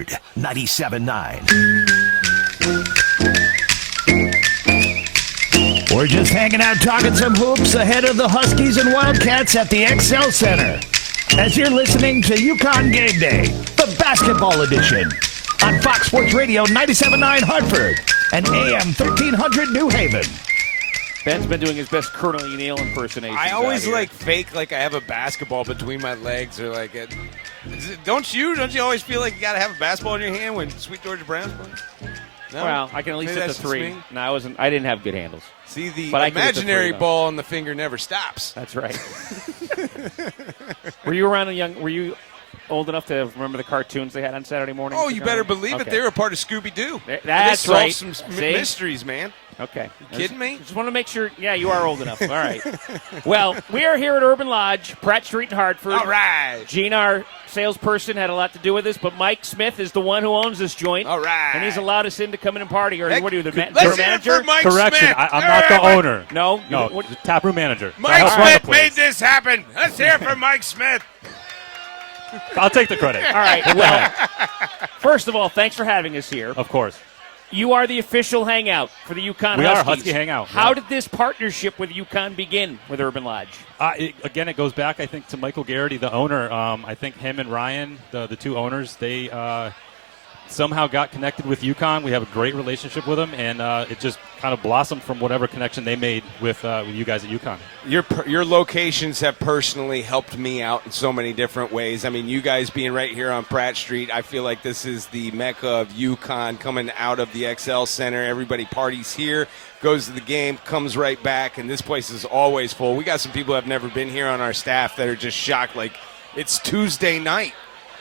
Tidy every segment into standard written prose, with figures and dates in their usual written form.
Hartford 97.9. We're just hanging out talking some hoops ahead of the Huskies and Wildcats at the XL Center. As you're listening to UConn Game Day, the basketball edition, on Fox Sports Radio 97.9 Hartford and AM 1300 New Haven. Ben's been doing his best Colonel Neal impersonation. I always fake like I have a basketball between my legs, or like don't you always feel like you got to have a basketball in your hand when Sweet Georgia Brown's playing? No? Well, I can at least hit the three. No, I didn't have good handles. See, the but imaginary ball on the finger never stops. That's right. Were you old enough to remember the cartoons they had on Saturday morning? Oh, you better believe it. They were a part of Scooby-Doo. That's right. Some mysteries, man. Okay. You kidding me? Just want to make sure. Yeah, you are old enough. All right. Well, we are here at Urban Lodge, Pratt Street in Hartford. All right. Gene, our salesperson, had a lot to do with this, but Mike Smith is the one who owns this joint. All right. And he's allowed us in to come in and party. Or what are you, the Let's manager? For Mike Correction, Smith. I'm not the owner. No? No, the taproom manager. Mike Smith made this happen. Let's hear it for Mike Smith. I'll take the credit. All right. Well, first of all, thanks for having us here. Of course. You are the official hangout for the UConn Huskies. We are Husky Hangout. How did this partnership with UConn begin with Urban Lodge? It goes back, I think, to Michael Garrity, the owner. I think him and Ryan, the two owners, they somehow got connected with UConn. We have a great relationship with them, and it just kind of blossomed from whatever connection they made with you guys at UConn. Your locations have personally helped me out in so many different ways. I mean, you guys being right here on Pratt Street, I feel like this is the mecca of UConn coming out of the XL Center. Everybody parties here, goes to the game, comes right back, and this place is always full. We got some people who have never been here on our staff that are just shocked, like it's Tuesday night.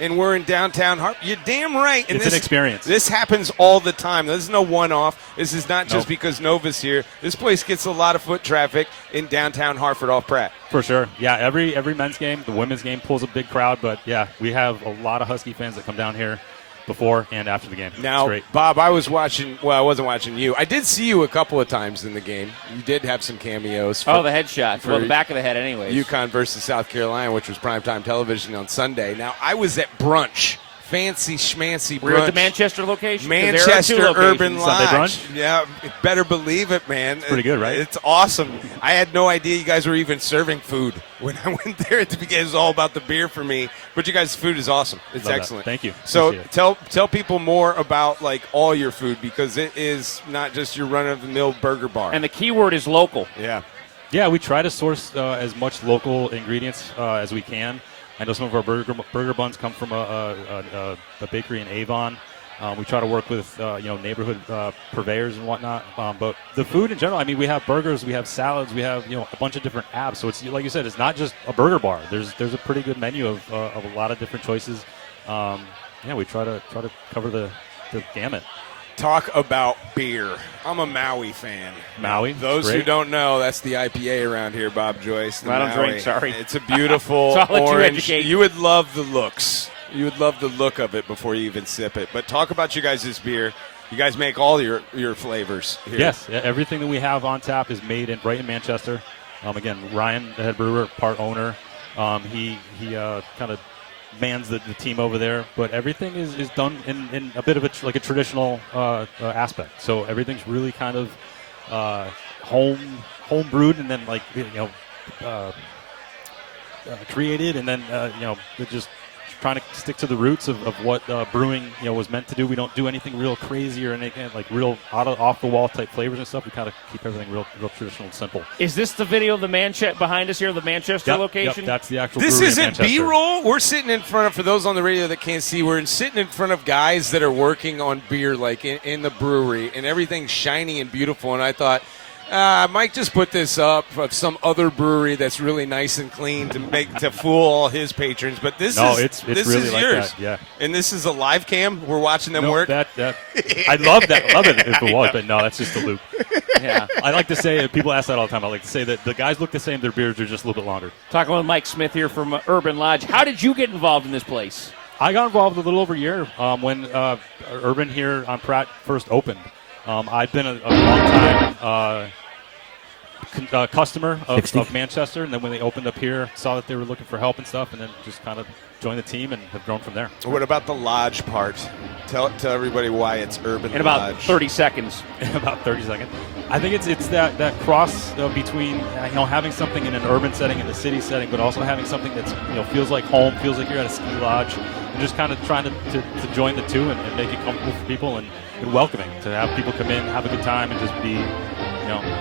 And we're in downtown Hartford. You're damn right. And it's an experience. This happens all the time. This is no one-off. This is not just because Nova's here. This place gets a lot of foot traffic in downtown Hartford off Pratt. For sure. Yeah, every men's game, the women's game pulls a big crowd. But, yeah, we have a lot of Husky fans that come down here before and after the game. Now, it's great. Bob, I was watching – well, I wasn't watching you. I did see you a couple of times in the game. You did have some cameos. The headshot. Well, the back of the head anyways. UConn versus South Carolina, which was primetime television on Sunday. Now, I was at brunch. Fancy schmancy brunch. We're at the Manchester location? Manchester Urban Lodge. Sunday brunch? Yeah, better believe it, man. It's pretty good, right? It's awesome. I had no idea you guys were even serving food when I went there at the beginning. It was all about the beer for me. But you guys' food is awesome. It's Love excellent. That. Thank you. So tell people more about like all your food, because it is not just your run-of-the-mill burger bar. And the key word is local. Yeah. Yeah, we try to source as much local ingredients as we can. I know some of our burger buns come from a bakery in Avon. We try to work with neighborhood purveyors and whatnot. But the food in general, I mean, we have burgers, we have salads, we have a bunch of different apps. So it's like you said, it's not just a burger bar. There's a pretty good menu of a lot of different choices. We try to cover the gamut. Talk about beer. I'm a Maui fan. Maui? Those who don't know, that's the IPA around here, Bob Joyce. I don't drink, sorry. It's a beautiful So I'll let you orange. educate. You would love the looks. You would love the look of it before you even sip it. But talk about you guys' beer. You guys make all your flavors here. Yes, everything that we have on tap is made right in Manchester. Again, Ryan, the head brewer, part owner. He kind of mans the team over there, but everything is done in a bit of a traditional aspect. So everything's really kind of home brewed, and then created, and then we're just trying to stick to the roots of what brewing was meant to do. We don't do anything real crazy or anything like real off the wall type flavors and stuff. We kind of keep everything real traditional and simple. Is this the video of the behind us here, the Manchester location? Yep, that's the actual. This brewery in isn't Manchester. B-roll. We're sitting in front of, for those on the radio that can't see, we're sitting in front of guys that are working on beer, like in the brewery, and everything's shiny and beautiful. And I thought, I might just put this up of some other brewery that's really nice and clean to fool all his patrons. But this it's this really is like yours. that, yeah. And this is a live cam. We're watching them work. I'd love that. Love it if it was, but no, that's just a loop. Yeah. I like to say, people ask that all the time. I like to say that the guys look the same. Their beards are just a little bit longer. Talking with Mike Smith here from Urban Lodge. How did you get involved in this place? I got involved a little over a year when Urban here on Pratt first opened. I've been a long time customer of Manchester, and then when they opened up here, saw that they were looking for help and stuff, and then just kind of joined the team and have grown from there. What about the lodge part? Tell everybody why it's Urban In about Lodge. 30 seconds. In about 30 seconds. I think it's that cross between having something in an urban setting, in the city setting, but also having something that's feels like home, feels like you're at a ski lodge, and just kind of trying to join the two and make it comfortable for people and welcoming to have people come in, have a good time, and just be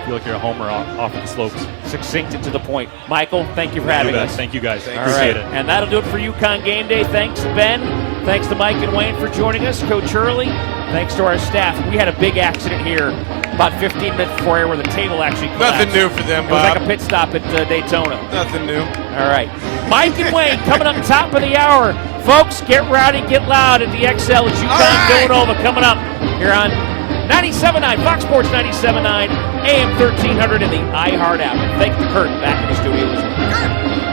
feel like you're a homer off of the slopes. Succinct and to the point. Michael, thank you for having us. Thank you guys. Thank All Appreciate right, it. and that'll do it for UConn Game Day. Thanks to Ben. Thanks to Mike and Wayne for joining us. Coach Hurley. Thanks to our staff. We had a big accident here about 15 minutes before air where the table actually collapsed. Nothing new for them, It was Bob. like a pit stop at Daytona. Nothing new. All right. Mike and Wayne coming up top of the hour. Folks, get rowdy, get loud at the XL at UConn Villanova coming up here on 97.9, Fox Sports 97.9, AM 1300 and the iHeart app. And thanks to Kurt back in the studio as well.